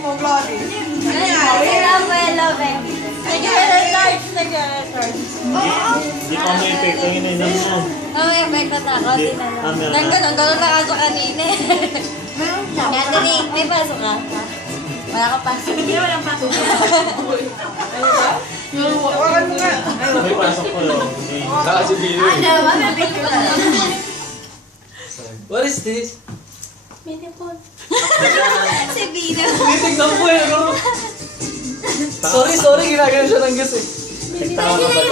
mo, Glory. Sige, recharge. Sige, recharge. Di pa may epekto yun na yun. Oo, effect na ako. Hindi. Tinanong. Nang ganun na kaso kanina eh. Kaya tini, may pasok ka. Wala ka pasok. Hindi na walang pasok. Wakan mo nga. May pasok ko yun. Saka si Bino. Ano naman, may picture na. What is this? Si Bino. Titignan ko eh, no? Sorry, ginagano siya ng gas eh. Nagtaka ka ba?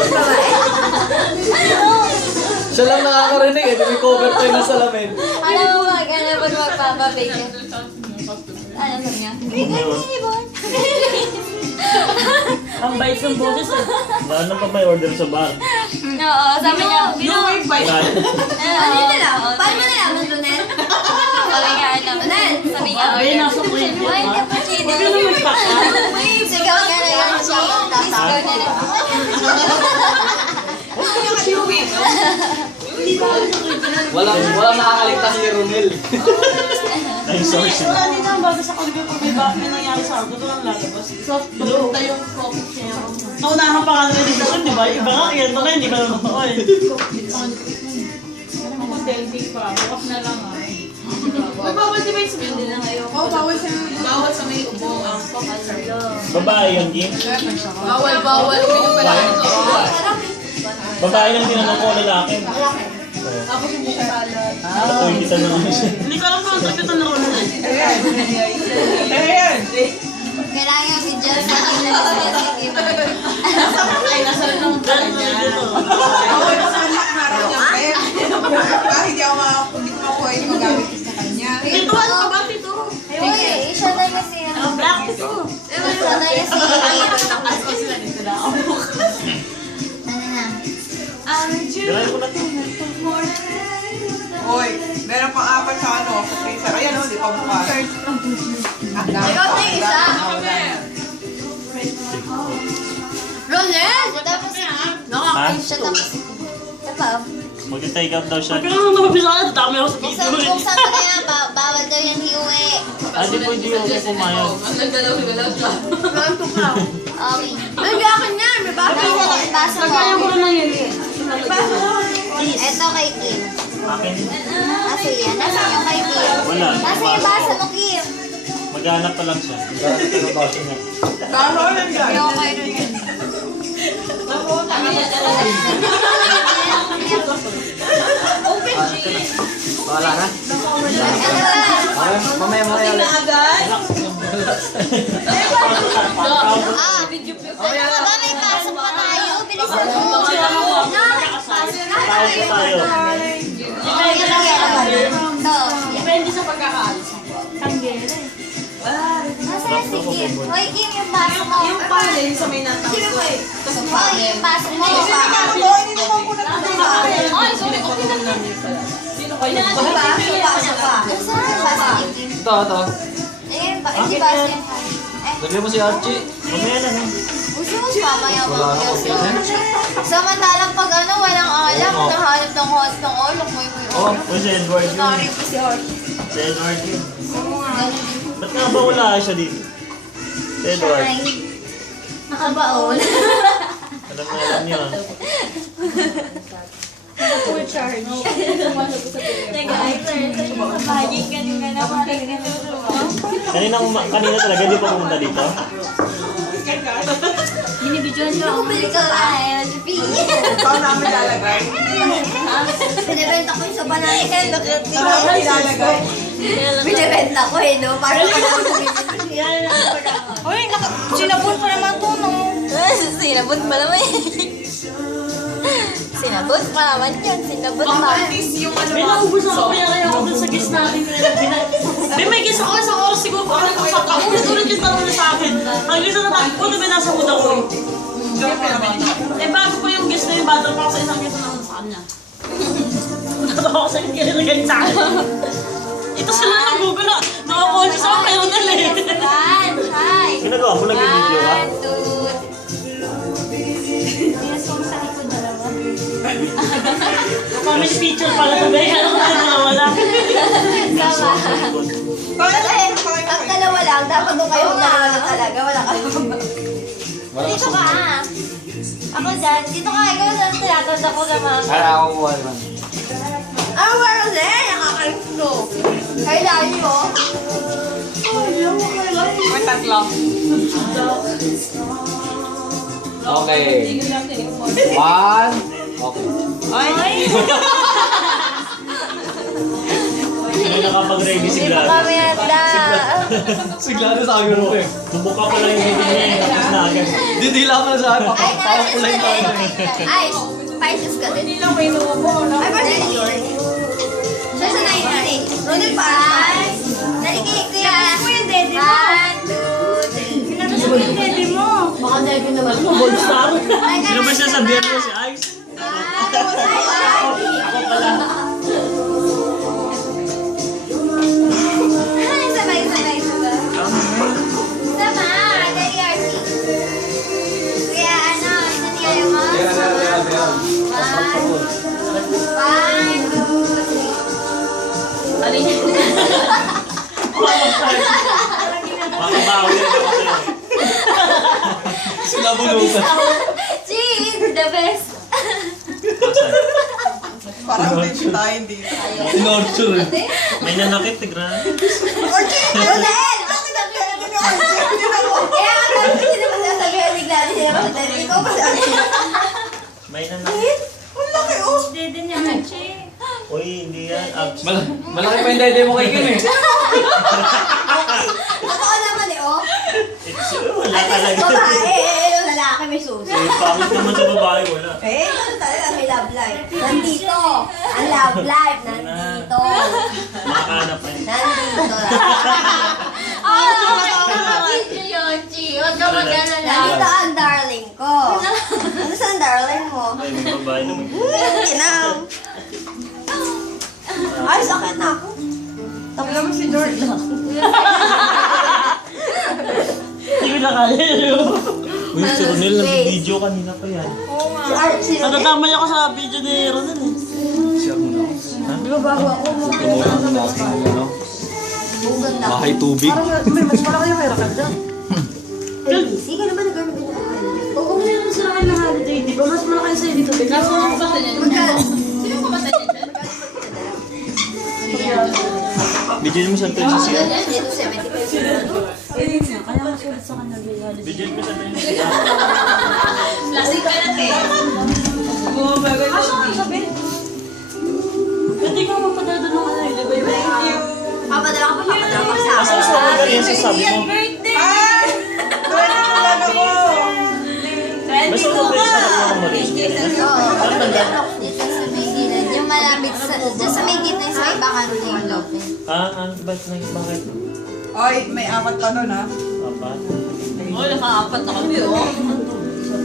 Siya lang nakakarinig eh, may cover tayo na salamin. Alam mo pag magpapabake. Ano sabi niya? Ibon. Ang bait ng boses eh. Ano pa may order sa bar? Oo, sabi niya. Bino. Ano yun na lang? Paano mo na lang, Lunel? Sabi niya, sabi niya, Ay, nasa plate yun, Wine ha? cappuccino. Huwag ka na magpaka. Sigaw niya na yan siya. Sigaw niya na. Walang nakakaligtas ni Ronel. Ay, sorry. Wala din ang bago sa Oliver pag may nangyari sa akin. Ito lang lalabas. Soft blue. Punta yung coffee niya. Naunahan pa ka na rin dito, di ba? Iba nga, yan to na, hindi ba naman ako eh. Delphi pa. Bukas na lang ah. Bawal di ba yung sabihin din na ngayon? Oo, bawal sa... Bawal sa may ubo ang Babae yung game. Bawal. Uminom pa lang ito. Babae lang tinanong ko, lalaki. Tapos hindi siya salad. Patuloy kita na naman siya. Hindi ko alam kung ang sakit na ron eh. Ayan! Kailangan si Jel sa akin na Ay, nasa rin ng Galing na dito. Ako yung sana harap niya, Pep. Kahit hindi ko makuha yung magamit ko sa kanya. Ito, ano ka ba ito? Uy, siya na yung si... Ang black ito. Siya na yung si... Takas ko sila dito na. Ano na? Tirahin ko na ito. Hoy, meron pang apat sa ano, sa freezer. Ayan o, di pa bukas. Ikaw na yung isa. Ronel! Tapos... Ha? Siya tapos... Siya pa. Mag-take out daw siya. Huwag ka naman mabisala. Dami ako sa Kung video eh. saan ka yan, bawal daw yan hiuwi. Ah, di pwede yung kumayon. Ang nagdalaw-galaw siya. Okay. Ay, akin yan! May baso mo. Kaya ko na lang yun eh. Ito kay Kim. Akin. Aso yan. Nasa yung kay Kim? Wala. Nasa yung baso mo, Kim? Maghanap pa lang siya. Pero baso niya. Karo lang dyan. Yung kay Ronel. Wala na? Ano ba? Mamaya ulit. Ano ba? May pasok pa tayo. Bilisan mo. Tawag pa tayo. Depende sa pagkakaalis. Nasaan si Kim? Hoy, Kim, yung baso mo. Yung pala, yung sa may natapos ko. Hoy, yung baso mo. Hindi naman ko na Ay, sorry, okay lang yan. Sino kayo? Baso pa. Nasaan yung baso ni Kim? Ito. Ayun, hindi baso yan. Lagyan mo si Archie. Mamaya na. Gusto mo mamaya Wala na mo. ako. Samantalang pag ano, walang alak, Oo. nahanap ng hot ng olok, may Oh, olok. O si Edward yun. Sorry po si Hort. Si Edward yun. Ganun din. Ba't nga ba wala siya dito? Si Edward. Nakabaon. Alam niyo ah. Full charge. Nag-i-exercise sa bagay kanina naman. Kanina talaga, di pa pumunta dito? Binibidyoan ko ako balik ka ay Paano namin lalagay? Binibenta ko yung sa banana. Paano namin lalagay? Binibenta ko eh, no? Parang Uy, sinabon pa naman to, no? Sinabot pa naman Sinabot pa naman yun. Sinabot pa. Yung ano May naubos ako kaya ako dun sa gis natin. May gis ako sa oras siguro kung ano sa ako. Ulit yung tanong na sa akin. Ang gis na natin, kung may nasa mood ako eh. Bago ko yung gis na yung battle pa sa isang gis na sa kanya. Natawa ko sa kanya nilagay sa akin. Ito sila ng Google na. Nakakonsis ako kayo na eh. Hi! Ginagawa mo lagi video ha? 1, 2, Pinasong sa likod dalawa. Family picture pala ito. Kaya ano ko na wala. Sama. Kasi, pag dalawa lang, lang. Dapat doon kayo dalawa na talaga. Wala kayo. Wala Dito ka. Ako dyan. Dito ka. Ikaw dyan. Tinatod ako naman. Ay, ako kuha naman. Ano ba rin eh? Nakakalis ko. Kailangan nyo. May tatlo. Okay. One. Okay. Ay! Hindi nakapag-ready si Hindi pa Gladys. kami handa. Siglado sa akin mo eh. Bumuka pa lang yung bibig niya eh. Tapos na agad. Didila pa na sa akin. Ay, Papapulay nakasis pa ka rin. din. Ay, Pisces ka din. Hindi lang may nubo, no? Ay, birthday ni Jordan. Siya sa 19. Ronald Paz. Naligay ko yan. Mo yung dede mo. 1, 2, 3. Pinabas mo yung dede mo. Baka dede naman mo. Bolstar. Sino ba siya sabihan mo si Ice? Ako pala. Sabay. Sama, dali RC. Kuya, ano, nangyari mo? One, two, three. Makabawi na ako sa'yo. Sinabunutan. Cheese, the best. Parang baby tayo dito. Sinorture eh. May nanakit, tigran. Rodel! Bakit ang pera mo ni Orchid? Kaya nga sabi ko, sino ba sasabihin ni Gladys sila ba? Ikaw ba sabi? May nanakit. Ang laki oh. Dede niya, Hachi. Uy, hindi yan. Abs. Malaki pa yung dede mo kay Kim eh. Totoo naman eh, oh. Wala talaga. Babae, yung lalaki may susi. Eh, pangit naman sa babae, wala. Eh, ano talaga may love life? Nandito. Ang love life, nandito. Makahanap pa yun. Nandito lang. Video yun, Chi. Huwag ka mag-alala. Nandito ang darling ko. Ano sa darling mo? Ay, may babae naman. Kinang. Ay, sakit na ako. Tapos naman si George. Hindi ko na kaya. Uy, si Ronel, nag-video kanina pa yan. Si Archie. Natatamay ako sa video ni Ronel eh. Share mo na ako. Di ba bago ako? Tumulang na natin yung ano. Bugad na. Bahay tubig. Mas malaki yung kay Rakal dyan. LBC? Kailan ba nag-gamit ko? Oo, meron sa akin na holiday. Di ba mas malaki sa'yo dito? Kaso ang kapatid niya. Magkano? Sino yung kapatid niya dyan? Video mo sa Twitch siya. Dito 70 pesos. Kaya masulit sa kanya yung holiday. Video mo sa Twitch siya. Plastic ka lang eh. Bumabagay Kaso mo. ang sabi. Hindi ko mapadala doon ng ano eh. Di ba yung Thank you. Papadala ka sa Asa akin. sa mga ganyan sasabi mo? Ay! Pwede na lang ako. Basta mo ba sa mga malis? Oo. Dito sa may gilid. Yung malapit sa... Dito sa may gilid sa may bakante yung lope. Bakit? Ay, may apat pa nun ha. Apat. Oh, nakaapat na kami oh.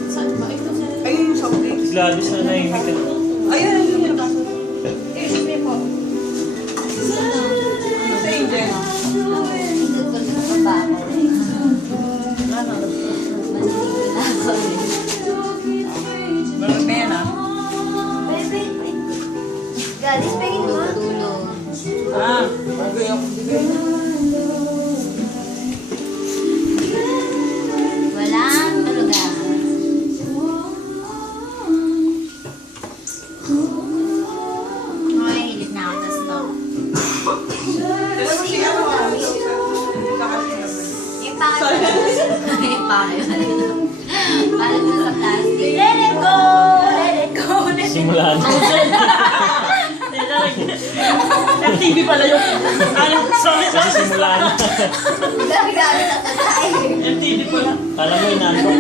Saan ba ito? Ayun yung soft drinks. Gladys na nahimik ka. Ayun, ayun yung kaso. Sige po. Sa Angel. Balot na yan ha. Galis, pegin mo. Tulong. Ah. Walang tulugan. Ay, hilit na ako sa stove. Dalawa si ano ha. Yung pakay mo. Yung pakay mo. Paano mo sa plastic? Let it go! Let it go! Let it go! Simula na. FTV pala yun. Ano? Sorry. Kasi simula na. Gabi-gabi sa tatay. FTV pala. Kala mo inantok.